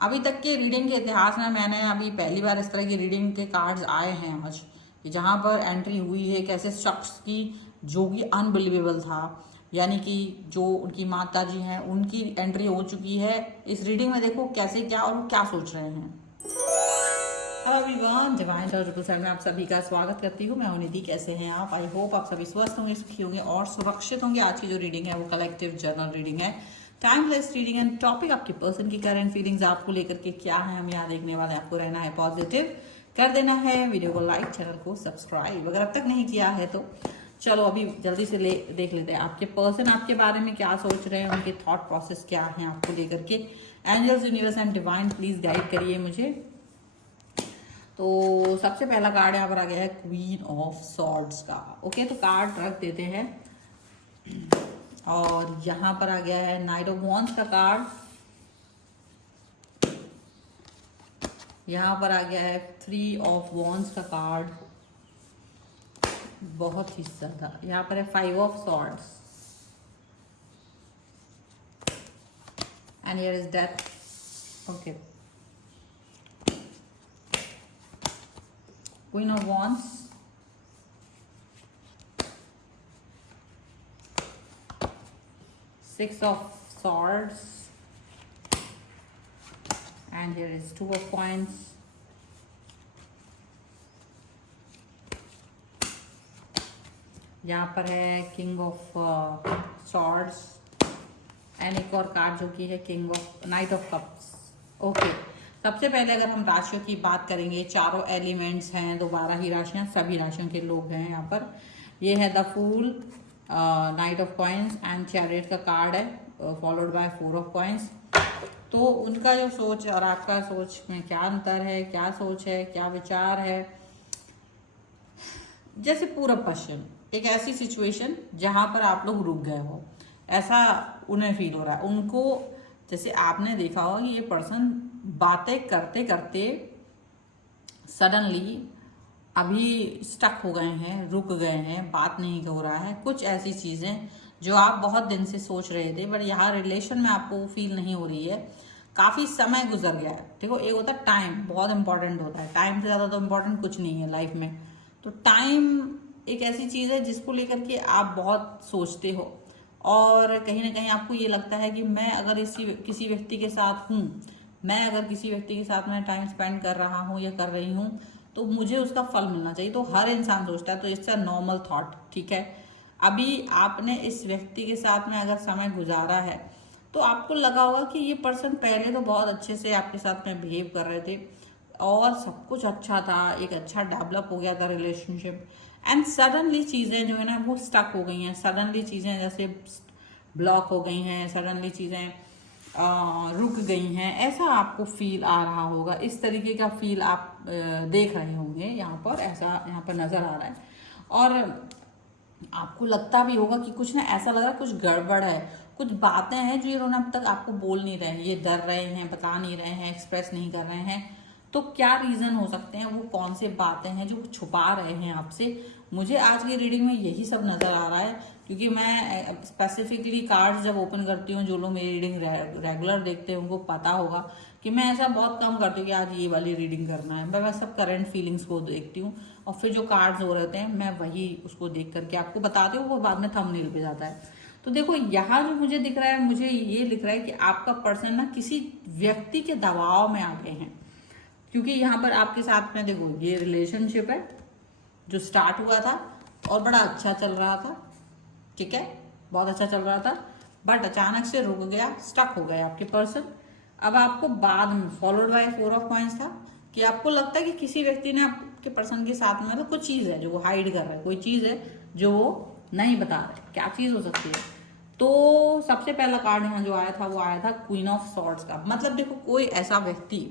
अभी तक के रीडिंग के इतिहास में मैंने अभी पहली बार इस तरह की रीडिंग के कार्ड्स आए हैं आज, कि जहाँ पर एंट्री हुई है एक ऐसे शख्स की जो कि अनबिलीवेबल था, यानी कि जो उनकी माता जी हैं उनकी एंट्री हो चुकी है इस रीडिंग में। देखो कैसे क्या और वो क्या सोच रहे हैं। एवरीवन, डिवाइन ट्रिपल सेवन में आप सभी का स्वागत करती हूँ। मैं हूं निधि। कैसे हैं आप? आई होप आप सभी स्वस्थ होंगे, सुखी होंगे और सुरक्षित होंगे। आज की जो रीडिंग है वो कलेक्टिव जर्नल रीडिंग है, टाइमलेस रीडिंग एंड टॉपिक आपके पर्सन की करंट फीलिंग्स आपको लेकर के क्या है हम यहाँ देखने वाले। आपको रहना है पॉजिटिव, कर देना है वीडियो को लाइक, चैनल को सब्सक्राइब अगर अब तक नहीं किया है तो। चलो अभी जल्दी से देख लेते हैं आपके पर्सन आपके बारे में क्या सोच रहे हैं, उनके थॉट प्रोसेस क्या है आपको लेकर के। Angels, universe and divine please guide करिए मुझे। तो सबसे पहला कार्ड यहाँ पर आ गया है क्वीन ऑफ सॉर्ड्स का। ओके, तो कार्ड रख देते हैं। और यहाँ पर आ गया है नाइट ऑफ वॉन्ड्स का कार्ड। यहाँ पर आ गया है 3 ऑफ वॉन्ड्स का कार्ड, बहुत ही ज्यादा। यहाँ पर है 5 of swords and here is death. Okay, Queen of Wands, Six of Swords, and here is 2 of Coins. यहाँ पर है King of Swords एंड एक और कार्ड जो कि है King of Knight of Cups. Okay, सबसे पहले अगर हम राशियों की बात करेंगे, चारों एलिमेंट्स हैं, 12 ही राशियां, सभी राशियों के लोग हैं यहाँ पर। ये है the fool, knight of coins and chariot का कार्ड है, फॉलोड बाय 4 ऑफ कॉइन्स। तो उनका जो सोच और आपका सोच में क्या अंतर है, क्या सोच है, क्या विचार है। जैसे पूरा क्वेश्चन, एक ऐसी सिचुएशन जहां पर आप लोग रुक गए हो, ऐसा उन्हें फील हो रहा है। उनको जैसे आपने देखा होगा कि ये पर्सन बातें करते करते सडनली अभी स्टक हो गए हैं, रुक गए हैं, बात नहीं हो रहा है। कुछ ऐसी चीजें जो आप बहुत दिन से सोच रहे थे बट यहाँ रिलेशन में आपको फील नहीं हो रही है, काफी समय गुजर गया है। देखो, एक होता है टाइम, बहुत इंपॉर्टेंट होता है। टाइम से ज्यादा तो इम्पोर्टेंट कुछ नहीं है लाइफ में। तो टाइम एक ऐसी चीज है जिसको लेकर के आप बहुत सोचते हो और कहीं ना कहीं आपको ये लगता है कि मैं अगर किसी व्यक्ति के साथ हूँ, मैं अगर किसी व्यक्ति के साथ में टाइम स्पेंड कर रहा हूँ या कर रही हूँ तो मुझे उसका फल मिलना चाहिए। तो हर इंसान सोचता है, तो इट्स अ नॉर्मल थॉट, ठीक है। अभी आपने इस व्यक्ति के साथ में अगर समय गुजारा है तो आपको लगा होगा कि ये पर्सन पहले तो बहुत अच्छे से आपके साथ में बिहेव कर रहे थे और सब कुछ अच्छा था, एक अच्छा डेवलप हो गया था रिलेशनशिप, एंड सडनली चीज़ें जो है ना वो स्टक हो गई हैं। सडनली चीज़ें जैसे ब्लॉक हो गई हैं, सडनली चीज़ें रुक गई हैं, ऐसा आपको फील आ रहा होगा। इस तरीके का फील आप देख रहे होंगे यहाँ पर, ऐसा यहाँ पर नजर आ रहा है। और आपको लगता भी होगा कि कुछ ना ऐसा लग रहा है, कुछ गड़बड़ है, कुछ बातें हैं जो इन्होंने अब तक आपको बोल नहीं रहे हैं, ये डर रहे हैं, बता नहीं रहे हैं, एक्सप्रेस नहीं कर रहे हैं। तो क्या रीजन हो सकते हैं, वो कौन से बातें हैं जो छुपा रहे हैं आपसे। मुझे आज की रीडिंग में यही सब नजर आ रहा है, क्योंकि मैं स्पेसिफिकली कार्ड्स जब ओपन करती हूँ, जो लोग मेरी रीडिंग रेगुलर देखते हैं उनको पता होगा कि मैं ऐसा बहुत कम करती हूँ कि आज ये वाली रीडिंग करना है। मैं सब करंट फीलिंग्स को देखती हूँ और फिर जो कार्ड्स हो रहते हैं मैं वही उसको देख करके आपको बताती हूँ, वो बाद में थंबनेल पे जाता है। तो देखो, यहाँ जो मुझे दिख रहा है, मुझे ये लिख रहा है कि आपका पर्सन ना किसी व्यक्ति के दबाव में आ गए हैं, क्योंकि यहाँ पर आपके साथ में देखो ये रिलेशनशिप है जो स्टार्ट हुआ था और बड़ा अच्छा चल रहा था, ठीक है, बहुत अच्छा चल रहा था, बट अचानक से रुक गया, स्टक हो गया आपके पर्सन। अब आपको बाद में फॉलोड बाय 4 ऑफ कॉइंस था कि आपको लगता है कि किसी व्यक्ति ने आपके पर्सन के साथ में मतलब कुछ चीज है जो वो हाइड कर रहा है, कोई चीज है जो वो नहीं बता रहे। क्या चीज हो सकती है? तो सबसे पहला कार्ड यहाँ जो आया था वो आया था क्वीन ऑफ सॉर्ड्स का। मतलब देखो, कोई ऐसा व्यक्ति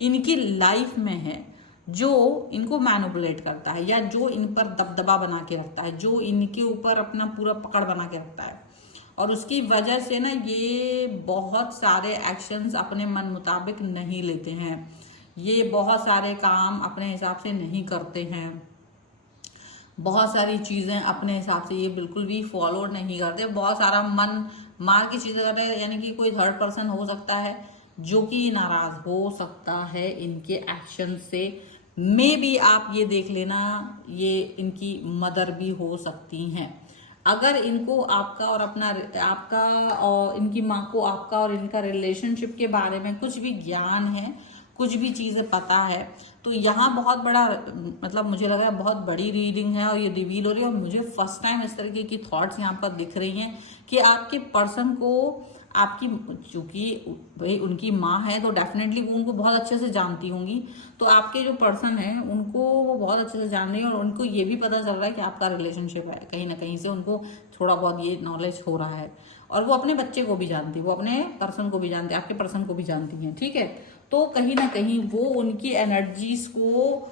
इनकी लाइफ में है जो इनको मैनिपुलेट करता है या जो इन पर दबदबा बना के रखता है, जो इनके ऊपर अपना पूरा पकड़ बना के रखता है, और उसकी वजह से ना ये बहुत सारे एक्शंस अपने मन मुताबिक नहीं लेते हैं, ये बहुत सारे काम अपने हिसाब से नहीं करते हैं, बहुत सारी चीजें अपने हिसाब से ये बिल्कुल भी फॉलो नहीं करते, बहुत सारा मन मार की चीजें करते हैं। यानी कि कोई थर्ड पर्सन हो सकता है जो कि नाराज हो सकता है इनके एक्शन से। मे बी आप ये देख लेना, ये इनकी मदर भी हो सकती हैं। अगर इनको आपका और आपका और इनकी माँ को आपका और इनका रिलेशनशिप के बारे में कुछ भी ज्ञान है, कुछ भी चीज़ें पता है, तो यहाँ बहुत बड़ा, मतलब मुझे लग रहा है बहुत बड़ी रीडिंग है और ये रिवील हो रही है। और मुझे फर्स्ट टाइम इस तरीके की थॉट्स यहाँ पर दिख रही हैं कि आपके पर्सन को आपकी, चूंकि भाई उनकी माँ है तो डेफिनेटली वो उनको बहुत अच्छे से जानती होंगी, तो आपके जो पर्सन है उनको वो बहुत अच्छे से जान रही है और उनको ये भी पता चल रहा है कि आपका रिलेशनशिप है, कहीं ना कहीं से उनको थोड़ा बहुत ये नॉलेज हो रहा है। और वो अपने बच्चे को भी जानती है, वो अपने पर्सन को भी जानती है, आपके पर्सन को भी जानती हैं, ठीक है। तो कहीं ना कहीं वो उनकी एनर्जीज को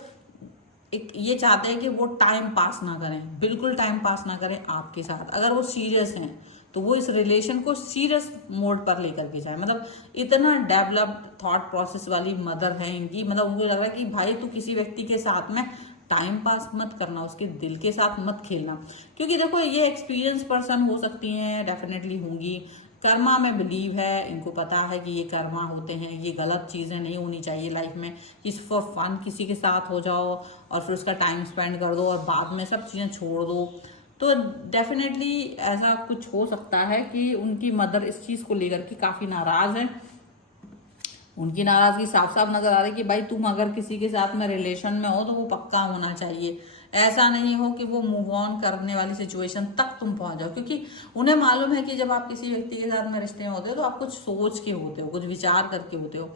एक ये चाहते हैं कि वो टाइम पास ना करें, बिल्कुल टाइम पास ना करें आपके साथ। अगर वो सीरियस हैं तो वो इस रिलेशन को सीरियस मोड पर लेकर के जाए। मतलब इतना डेवलप्ड थॉट प्रोसेस वाली मदर है इनकी, मतलब उनको लग रहा है कि भाई तू किसी व्यक्ति के साथ में टाइम पास मत करना, उसके दिल के साथ मत खेलना। क्योंकि देखो ये एक्सपीरियंस पर्सन हो सकती हैं, डेफिनेटली होंगी, कर्मा में बिलीव है, इनको पता है कि ये कर्मा होते हैं, ये गलत चीज़ें नहीं होनी चाहिए लाइफ में कि फॉर फन किसी के साथ हो जाओ और फिर उसका टाइम स्पेंड कर दो और बाद में सब चीज़ें छोड़ दो। तो डेफिनेटली ऐसा कुछ हो सकता है कि उनकी मदर इस चीज़ को लेकर के काफ़ी नाराज़ है। उनकी नाराज़गी साफ साफ नजर आ रही है कि भाई तुम अगर किसी के साथ में रिलेशन में हो तो वो पक्का होना चाहिए, ऐसा नहीं हो कि वो मूव ऑन करने वाली सिचुएशन तक तुम पहुंच जाओ। क्योंकि उन्हें मालूम है कि जब आप किसी व्यक्ति के साथ में रिश्ते में होते हो तो आप कुछ सोच के होते हो, कुछ विचार करके होते हो।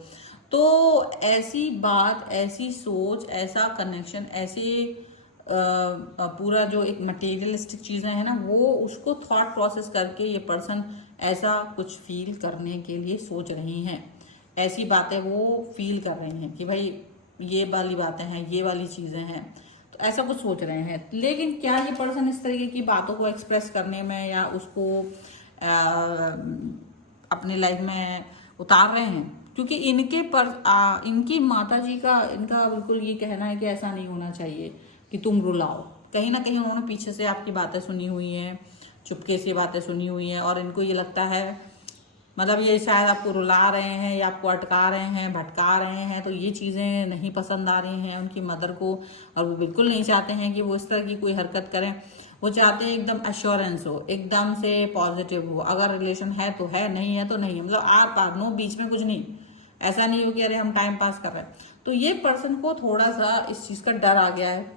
तो ऐसी बात, ऐसी सोच, ऐसा कनेक्शन, ऐसी पूरा जो एक मटेरियलिस्टिक चीज़ें हैं ना, वो उसको थॉट प्रोसेस करके ये पर्सन ऐसा कुछ फील करने के लिए सोच रही हैं। ऐसी बातें वो फील कर रहे हैं कि भाई ये वाली बातें हैं, ये वाली चीज़ें हैं, तो ऐसा कुछ सोच रहे हैं। लेकिन क्या ये पर्सन इस तरीके की बातों को एक्सप्रेस करने में या उसको अपनी लाइफ में उतार रहे हैं? क्योंकि इनकी माता जी का, इनका बिल्कुल ये कहना है कि ऐसा नहीं होना चाहिए कि तुम रुलाओ। कहीं ना कहीं उन्होंने पीछे से आपकी बातें सुनी हुई हैं, चुपके से बातें सुनी हुई हैं, और इनको ये लगता है, मतलब ये शायद आपको रुला रहे हैं या आपको अटका रहे हैं, भटका रहे हैं, तो ये चीज़ें नहीं पसंद आ रही हैं उनकी मदर को। और वो बिल्कुल नहीं चाहते हैं कि वो इस तरह की कोई हरकत करें। वो चाहते हैं एकदम एश्योरेंस हो, एकदम से पॉजिटिव हो, अगर रिलेशन है तो है, नहीं है तो नहीं, मतलब आर पार, नो बीच में कुछ नहीं। ऐसा नहीं हो कि अरे हम टाइम पास कर रहे हैं। तो ये पर्सन को थोड़ा सा इस चीज़ का डर आ गया है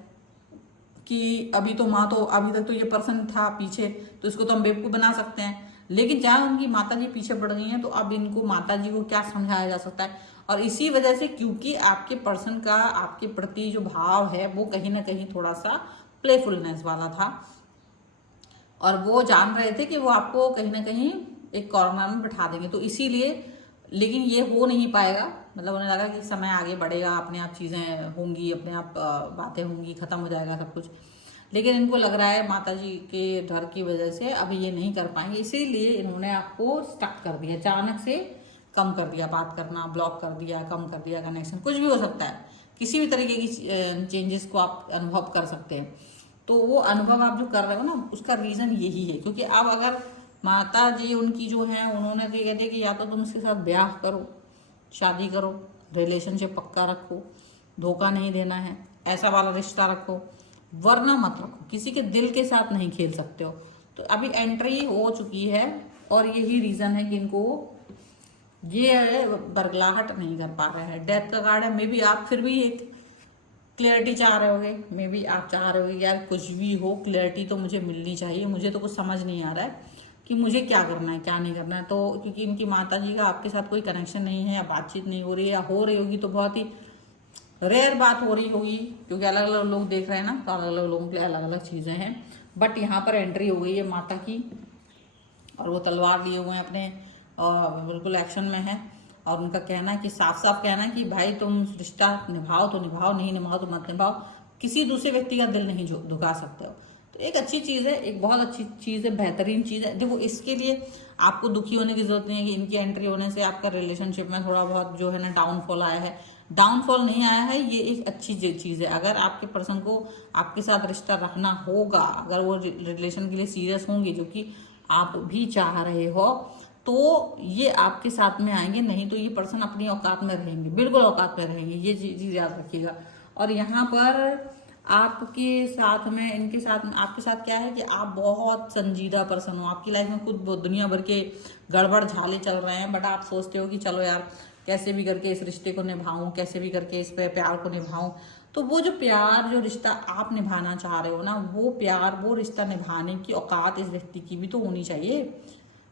कि अभी तो माँ, तो अभी तक तो ये पर्सन था पीछे, तो इसको तो हम बेवकूफ़ बना सकते हैं। लेकिन जहाँ उनकी माता जी पीछे पड़ गई हैं तो अब इनको माता जी को क्या समझाया जा सकता है। और इसी वजह से, क्योंकि आपके पर्सन का आपके प्रति जो भाव है वो कहीं ना कहीं थोड़ा सा प्लेफुलनेस वाला था, और वो जान रहे थे कि वो आपको कहीं ना कहीं एक कॉर्नर में बिठा देंगे, तो इसीलिए। लेकिन ये हो नहीं पाएगा, मतलब उन्हें लगा कि समय आगे बढ़ेगा, अपने आप चीज़ें होंगी, अपने आप बातें होंगी, ख़त्म हो जाएगा सब कुछ। लेकिन इनको लग रहा है माता जी के डर की वजह से अभी ये नहीं कर पाएंगे, इसीलिए इन्होंने आपको स्टक कर दिया, अचानक से कम कर दिया बात करना, ब्लॉक कर दिया, कम कर दिया कनेक्शन। कुछ भी हो सकता है, किसी भी तरीके की चेंजेस को आप अनुभव कर सकते हैं। तो वो अनुभव आप जो कर रहे हो ना, उसका रीज़न यही है। क्योंकि अब अगर माता जी उनकी जो है, उन्होंने तो ये कहते हैं कि या तो तुम उसके साथ ब्याह करो, शादी करो, रिलेशनशिप पक्का रखो, धोखा नहीं देना है, ऐसा वाला रिश्ता रखो, वरना मत रखो, किसी के दिल के साथ नहीं खेल सकते हो। तो अभी एंट्री हो चुकी है, और यही रीज़न है कि इनको ये बरगलाहट नहीं कर पा रहे हैं। डेथ का कार्ड है, मे बी आप फिर भी एक क्लियरिटी चाह रहे होगे, मे बी आप चाह रहे होगे यार कुछ भी हो, क्लियरिटी तो मुझे मिलनी चाहिए, मुझे तो कुछ समझ नहीं आ रहा है कि मुझे क्या करना है, क्या नहीं करना है। तो क्योंकि इनकी माता जी का आपके साथ कोई कनेक्शन नहीं है, या बातचीत नहीं हो रही है, या हो रही होगी तो बहुत ही रेयर बात हो रही होगी, क्योंकि अलग अलग लोग देख रहे हैं ना, तो अलग अलग लोगों के लिए अलग अलग चीज़ें हैं। बट यहाँ पर एंट्री हो गई है माता की, और वो तलवार लिए हुए हैं अपने, बिल्कुल एक्शन में है। और उनका कहना है कि साफ साफ कहना है कि भाई तुम रिश्ता निभाओ तो निभाओ, नहीं निभाओ तो मत निभाओ, किसी दूसरे व्यक्ति का दिल नहीं दुखा सकते हो। तो एक अच्छी चीज़ है, एक बहुत अच्छी चीज़ है, बेहतरीन चीज़ है। देखो इसके लिए आपको दुखी होने की जरूरत नहीं है कि इनकी एंट्री होने से आपका रिलेशनशिप में थोड़ा बहुत जो है ना डाउनफॉल आया है। डाउनफॉल नहीं आया है, ये एक अच्छी चीज़ है। अगर आपके पर्सन को आपके साथ रिश्ता रखना होगा, अगर वो रिलेशन के लिए सीरियस होंगे, जो कि आप भी चाह रहे हो, तो ये आपके साथ में आएंगे, नहीं तो ये पर्सन अपनी औकात में रहेंगे, बिल्कुल औकात में रहेंगे, ये चीज याद रखिएगा। और यहाँ पर आपके साथ में, इनके साथ, आपके साथ क्या है कि आप बहुत संजीदा पर्सन हो, आपकी लाइफ में खुद दुनिया भर के गड़बड़ झाले चल रहे हैं, बट आप सोचते हो कि चलो यार कैसे भी करके इस रिश्ते को निभाऊं, कैसे भी करके इस पे प्यार को निभाऊं। तो वो जो प्यार, जो रिश्ता आप निभाना चाह रहे हो ना, वो प्यार, वो रिश्ता निभाने की औकात इस व्यक्ति की भी तो होनी चाहिए।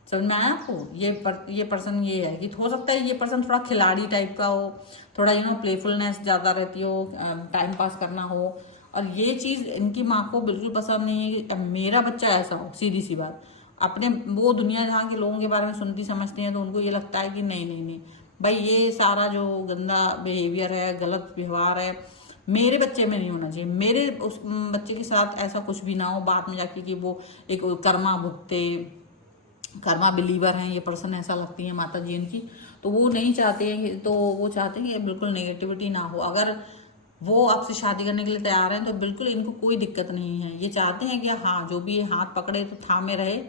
समझ में आया आपको? ये पर्सन ये है कि हो सकता है ये पर्सन थोड़ा खिलाड़ी टाइप का हो, थोड़ा प्लेफुलनेस ज़्यादा रहती हो, टाइम पास करना हो, और ये चीज़ इनकी माँ को बिल्कुल पसंद नहीं है कि मेरा बच्चा ऐसा हो। सीधी सी बात, अपने वो दुनिया जहाँ के लोगों के बारे में सुनती समझती हैं, तो उनको ये लगता है कि नहीं नहीं नहीं भाई, ये सारा जो गंदा बिहेवियर है, गलत व्यवहार है, मेरे बच्चे में नहीं होना चाहिए, मेरे उस बच्चे के साथ ऐसा कुछ भी ना हो। बाद में जाके कि वो एक कर्मा भुगते, कर्मा बिलीवर हैं ये पर्सन, ऐसा लगती है माता जी इनकी। तो वो नहीं चाहते हैं, तो वो चाहते हैं कि बिल्कुल नेगेटिविटी ना हो। अगर वो आपसे शादी करने के लिए तैयार हैं तो बिल्कुल इनको कोई दिक्कत नहीं है। ये चाहते हैं कि हाँ, जो भी हाथ पकड़े तो थामे रहे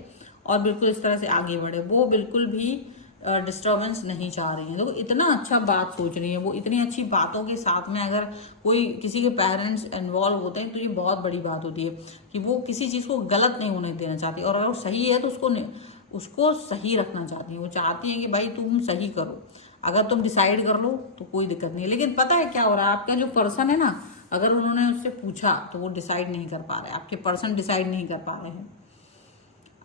और बिल्कुल इस तरह से आगे बढ़े। वो बिल्कुल भी डिस्टर्बेंस नहीं चाह रही हैं। तो इतना अच्छा बात सोच रही है वो, इतनी अच्छी बातों के साथ में अगर कोई किसी के पेरेंट्स इन्वॉल्व होते हैं तो ये बहुत बड़ी बात होती है कि वो किसी चीज़ को गलत नहीं होने देना चाहती, और अगर सही है तो उसको सही रखना चाहती हैं। वो चाहती हैं कि भाई तुम सही करो, अगर तुम डिसाइड कर लो तो कोई दिक्कत नहीं है। लेकिन पता है क्या हो रहा है, आपका जो पर्सन है ना, अगर उन्होंने उससे पूछा तो वो डिसाइड नहीं कर पा रहे, आपके पर्सन डिसाइड नहीं कर पा रहे हैं।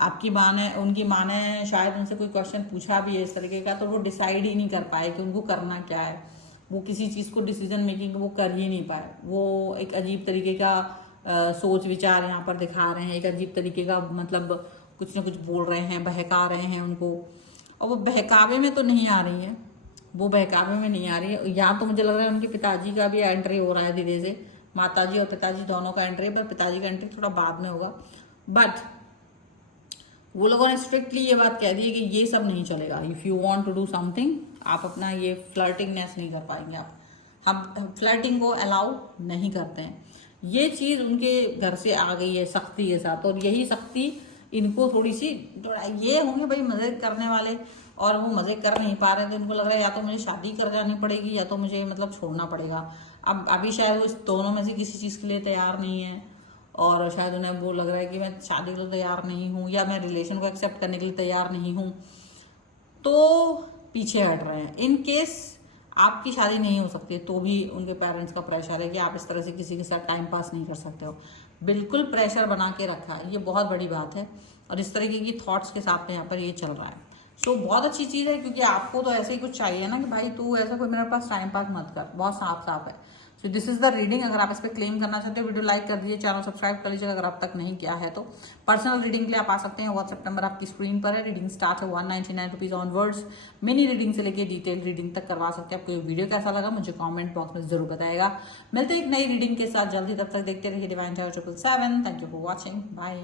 आपकी माँ ने, उनकी माँ ने शायद उनसे कोई क्वेश्चन पूछा भी है इस तरीके का, तो वो डिसाइड ही नहीं कर पाए कि उनको करना क्या है। वो किसी चीज़ को डिसीजन मेकिंग वो कर ही नहीं पाए। वो एक अजीब तरीके का सोच विचार यहाँ पर दिखा रहे हैं, एक अजीब तरीके का मतलब कुछ ना कुछ बोल रहे हैं, बहका रहे हैं उनको। और वो बहकावे में तो नहीं आ रही है, वो बहकावे में नहीं आ रही है। या तो मुझे लग रहा है उनके पिताजी का भी एंट्री हो रहा है धीरे से, माताजी और पिताजी दोनों का एंट्री, पर पिताजी का एंट्री थोड़ा बाद में होगा। बट वो लोगों ने स्ट्रिक्टली ये बात कह दी है कि ये सब नहीं चलेगा। If you want to do something, आप अपना ये फ्लर्टिंगनेस नहीं कर पाएंगे। आप, हम फ्लर्टिंग को अलाउ नहीं करते हैं। ये चीज़ उनके घर से आ गई है सख्ती के साथ, और यही सख्ती इनको थोड़ा ये होंगे भाई मज़े करने वाले, और वो मज़े कर नहीं पा रहे, तो इनको लग रहा है या तो मुझे शादी कर जानी पड़ेगी या तो मुझे मतलब छोड़ना पड़ेगा। अब अभी शायद वो इस दोनों में से किसी चीज़ के लिए तैयार नहीं है, और शायद उन्हें वो लग रहा है कि मैं शादी के लिए तैयार नहीं हूँ, या मैं रिलेशन को एक्सेप्ट करने के लिए तैयार नहीं हूँ, तो पीछे हट रहे हैं। इन केस आपकी शादी नहीं हो सकती तो भी उनके पेरेंट्स का प्रेशर है कि आप इस तरह से किसी के साथ टाइम पास नहीं कर सकते हो। बिल्कुल प्रेशर बना के रखा है, ये बहुत बड़ी बात है। और इस तरीके की थॉट्स के साथ में यहाँ पर ये चल रहा है। सो बहुत अच्छी चीज़ है, क्योंकि आपको तो ऐसे ही कुछ चाहिए ना कि भाई तू ऐसा कोई मेरे पास टाइम पास मत कर, बहुत साफ साफ है। So this is the reading. अगर आप इस पर क्लेम करना चाहते हो, वीडियो लाइक कर दीजिए, चैनल सब्सक्राइब कर लीजिएगा अगर अब तक नहीं किया है तो। पर्सनल रीडिंग के लिए आप आ सकते हैं, व्हाट्सएप नंबर आपकी स्क्रीन पर है। रीडिंग स्टार्ट है 199 रुपीज़ ऑनवर्ड्स। मिनी रीडिंग से लेकर डिटेल रीडिंग तक करवा सकते हैं। आपको ये वीडियो कैसा लगा मुझे कॉमेंट बॉक्स में जरूर बताएगा। मिलते हैं एक नई रीडिंग के साथ जल्दी, तब तक देखते रहिए divine tower 777। Thank you for watching, bye.